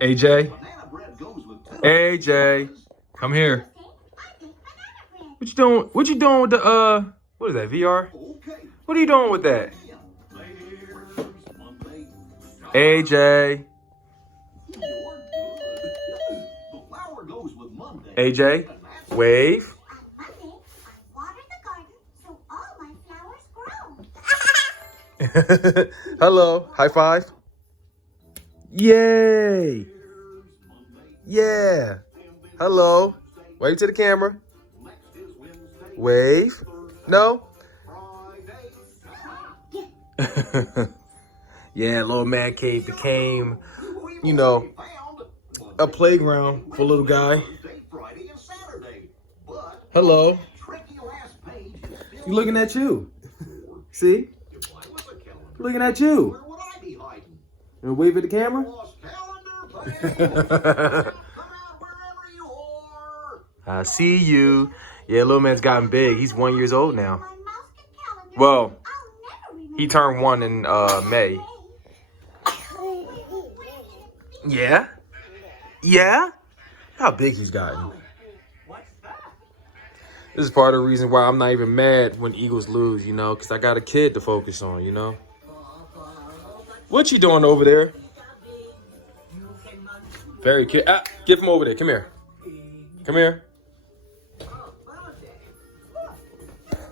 AJ, AJ, come here. What you doing? What you doing with the what is that, VR? What are you doing with that? AJ. AJ, wave. Hello, high five. Yay. Yeah. Hello. Wave to the camera. Wave. No. Yeah, little man cave became, you know, a playground for little guy. Hello. You looking at you. See? Looking at you. And wave at the camera. I see you. Yeah, little man's gotten big. He's 1 year old now. Well, he turned 1 in May. Yeah? Yeah? How big he's gotten. This is part of the reason why I'm not even mad when Eagles lose, you know, because I got a kid to focus on, you know. What you doing over there? Very cute. Ah, get him over there. Come here. Come here.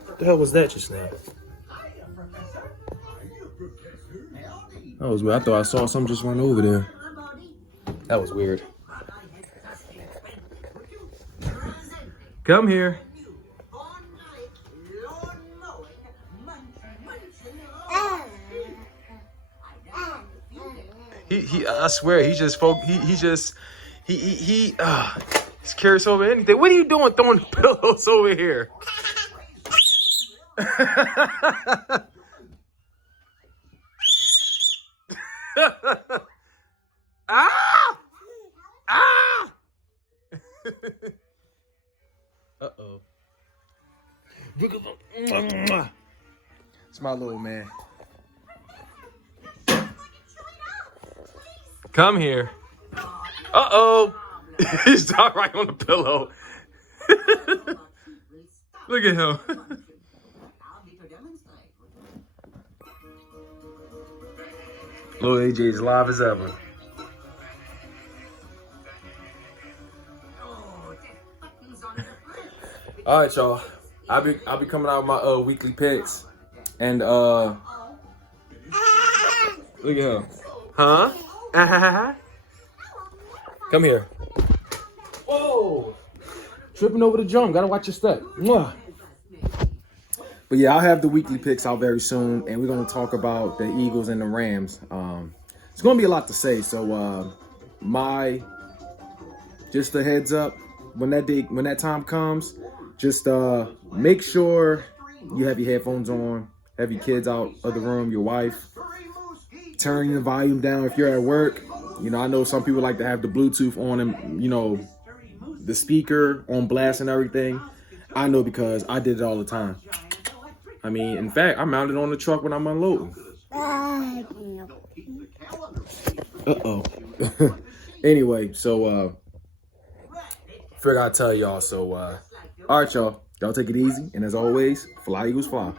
What the hell was that just now? That was weird. I thought I saw something just run over there. That was weird. Come here. He I swear he's curious over anything. What are you doing throwing pillows over here? Ah! Ah! Uh-oh. It's my little man. Come here. Uh-oh. He stopped right on the pillow. Look at him. Little AJ's live as ever. All right, y'all. I'll be coming out with my weekly picks. And look at him. Huh? Come here. Whoa! Tripping over the jump. Gotta watch your step. Mwah. But yeah, I'll have the weekly picks out very soon, and we're gonna talk about the Eagles and the Rams. It's gonna be a lot to say. So just a heads up, when that time comes, just make sure you have your headphones on, have your kids out of the room, your wife. Turn the volume down if you're at work. You know, I know some people like to have the Bluetooth on and, you know, the speaker on blast and everything. I know because I did it all the time. I mean, in fact, I mounted on the truck when I'm unloading. Uh-oh. Anyway, so, figured I'd tell y'all. So, all right, y'all. Y'all take it easy. And as always, fly Eagles fly.